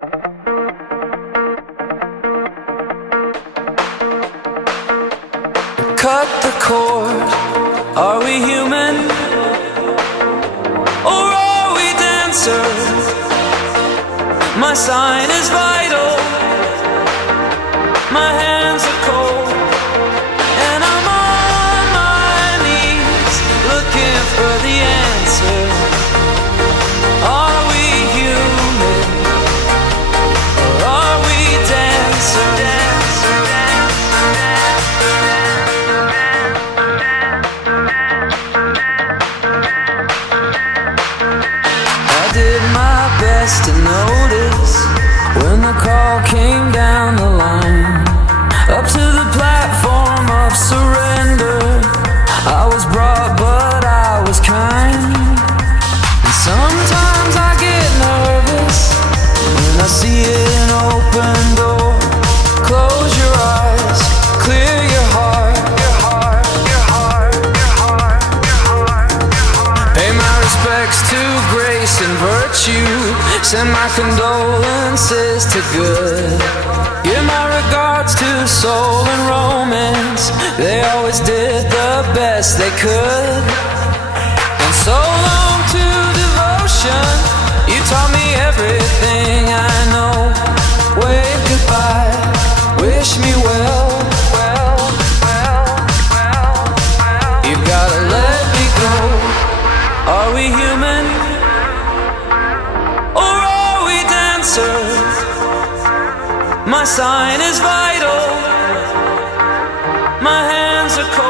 Cut the cord. Are we human? Or are we dancers? My sign is vital. My hands are cold, and I'm on my knees looking for the answer. Are we human? Or are we dancers? I did my best to notice when the call came down the line, up to the platform of surrender. I was brought, but I was kind. And sometimes I get nervous when I see an open door. Close your eyes, clear your heart. Pay my respects to grace and virtue. Send my condolences to good. Give my regards to soul and romance. They always did the best they could. And so long to devotion. You taught me everything I know. Wave goodbye, wish me well. You've gotta let me go. Are we human? Or are we dancers? My sign is vital. My hands are cold.